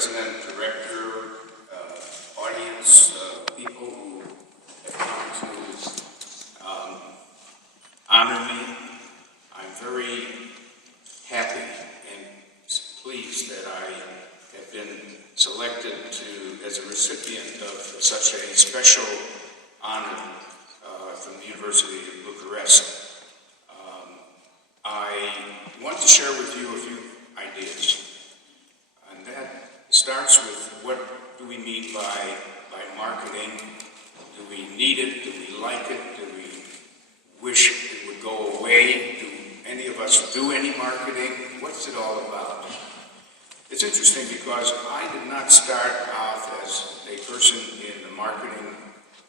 President, Director, audience, people who have come to honor me. I'm very happy and pleased that I have been selected as a recipient of such a special honor from the University of Bucuresti. I want to share with you a few ideas, and that starts with what do we mean by marketing? Do we need it? Do we like it? Do we wish it would go away? Do any of us do any marketing? What's it all about? It's interesting because I did not start off as a person in the marketing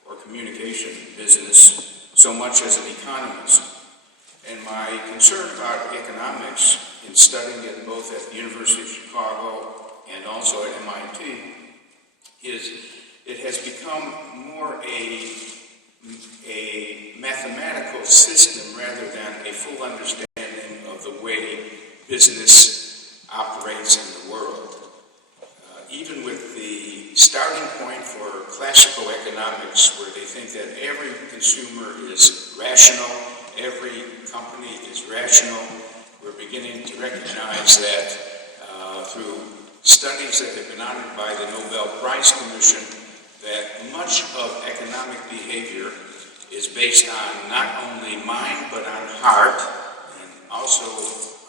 or communication business so much as an economist. And my concern about economics in studying it both at the University of Chicago and also at MIT is it has become more a mathematical system rather than a full understanding of the way business operates in the world. Even with the starting point for classical economics, where they think that every consumer is rational, every company is rational, we're beginning to recognize that through studies that have been honored by the Nobel Prize Commission, that much of economic behavior is based on not only mind but on heart and also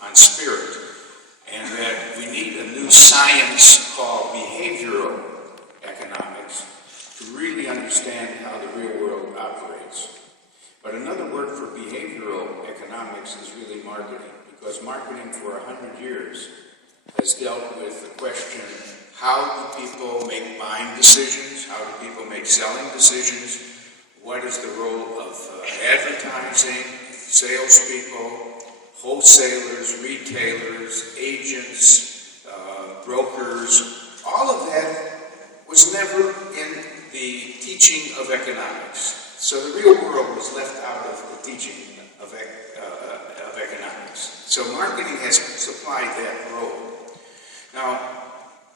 on spirit, and that we need a new science called behavioral economics to really understand how the real world operates. But another word for behavioral economics is really marketing, because marketing for 100 years has dealt with the question, how do people make buying decisions? How do people make selling decisions? What is the role of advertising, salespeople, wholesalers, retailers, agents, brokers? All of that was never in the teaching of economics. So the real world was left out of the teaching of economics. So marketing has supplied that role. Now,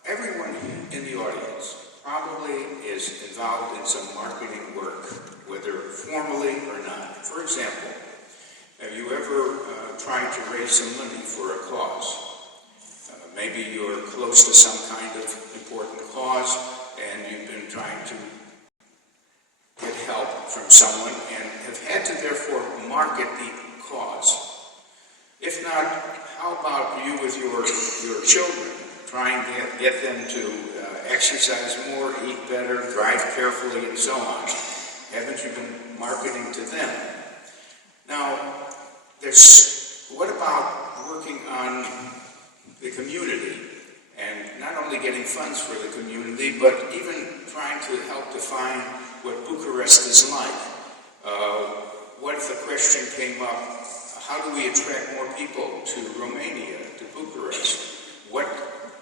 everyone in the audience probably is involved in some marketing work, whether formally or not. For example, have you ever tried to raise some money for a cause? Maybe you're close to some kind of important cause and you've been trying to get help from someone and have had to therefore market the cause. If not, how about you with your children, trying to get them to exercise more, eat better, drive carefully, and so on? Haven't you been marketing to them? Now, what about working on the community, and not only getting funds for the community, but even trying to help define what Bucharest is like? What if the question came up, how do we attract more people to Romania, to Bucharest? What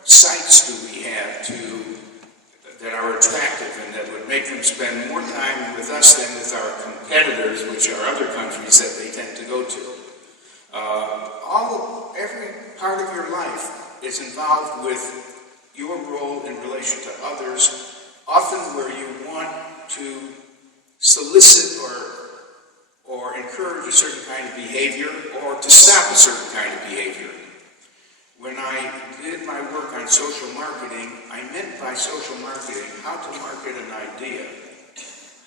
sites do we have that are attractive and that would make them spend more time with us than with our competitors, which are other countries that they tend to go to? Every part of your life is involved with your role in relation to others, often where you want to solicit or encourage a certain kind of behavior or to stop a certain kind of behavior. When I did my work on social marketing, I meant by social marketing how to market an idea,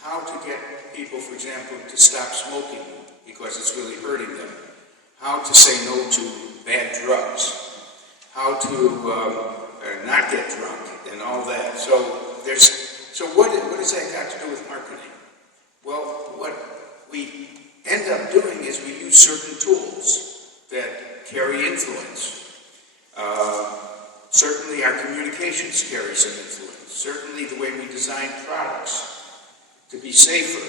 how to get people, for example, to stop smoking because it's really hurting them, how to say no to bad drugs, how to not get drunk, and all that. So what has that got to do with marketing? Well, what we end up doing is we use certain tools that carry influence. Certainly our communications carry some influence. Certainly the way we design products to be safer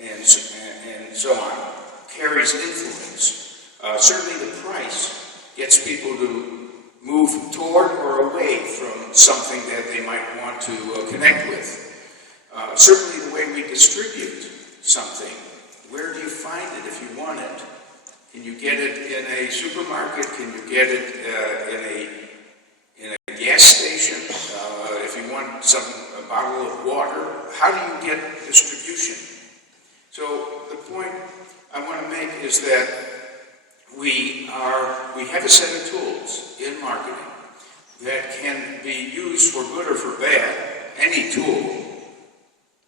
and so on carries influence. Certainly the price gets people to move toward or away from something that they might want to connect with. Certainly the way we distribute something. Where do you find it if you want it? Can you get it in a supermarket? Can you get it in a gas station? we have a set of tools in marketing that can be used for good or for bad. Any tool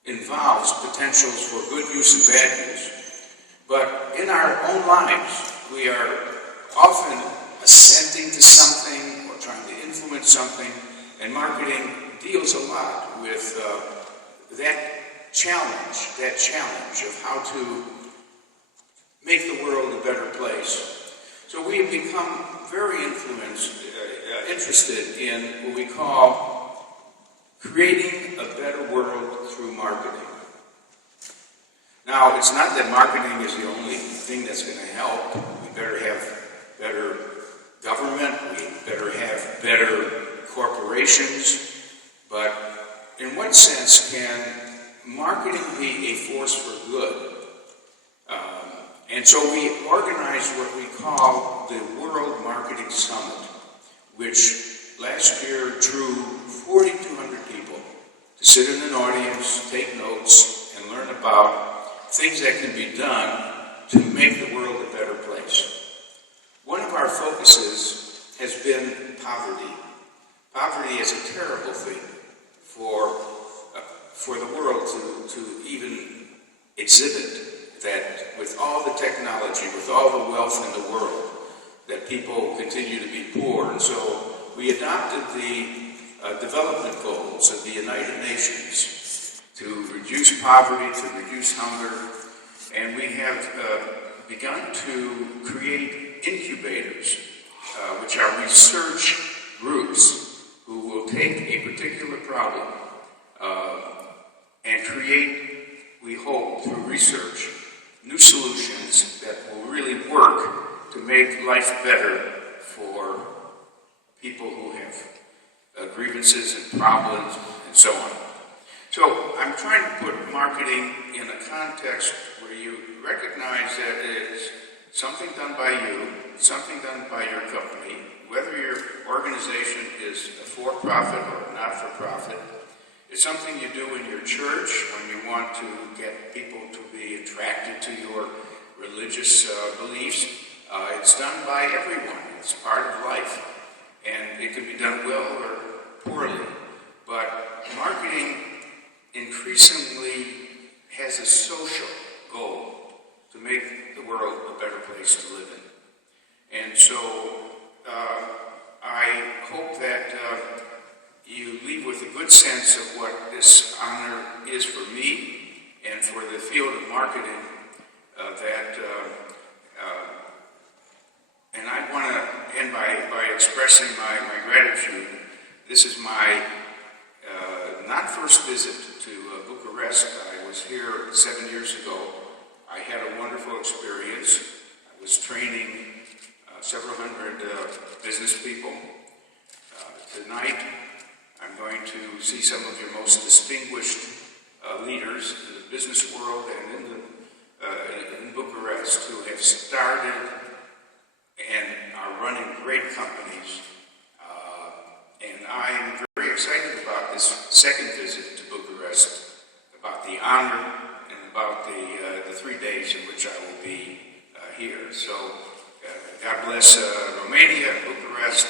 involves potentials for good use and bad use. But in our own lives, we are often assenting to something or trying to influence something, and marketing deals a lot with that challenge of how to make the world a better place. So we have become very interested in what we call creating a better world through marketing. Now, it's not that marketing is the only thing that's going to help. We better have better government, we better have better corporations, but in what sense can marketing be a force for good? And so we organized what we call the World Marketing Summit, which last year drew 4,200 people to sit in an audience, take notes, and learn about things that can be done to make the world a better place. One of our focuses has been poverty. Poverty is a terrible thing for the world to even exhibit, that with all the technology, with all the wealth in the world, that people continue to be poor. And so we adopted the development goals of the United Nations to reduce poverty, to reduce hunger, and we have begun to create incubators, which are research groups who will take a particular problem and create, we hope, through research, new solutions that will really work to make life better for people who have grievances and problems and so on. So I'm trying to put marketing in a context where you recognize that it's something done by you, something done by your company, whether your organization is a for-profit or a not-for-profit. It's something you do in your church when you want to get people to be attracted to your religious beliefs. It's done by everyone. It's part of life. And it can be done well or poorly. But marketing increasingly has a social goal to make the world a better place to live in. And so I hope that you leave with a good sense of what this honor is for me and for the field of marketing, and I want to end by expressing my gratitude. This is my not first visit to Bucharest. I was here 7 years ago. I had a wonderful experience. I was training several hundred business people. Tonight, I'm going to see some of your most distinguished leaders in the business world and in Bucharest who have started and are running great companies. And I'm very excited about this second visit to Bucharest, about the honor and about the 3 days in which I will be here. So God bless Romania, Bucharest,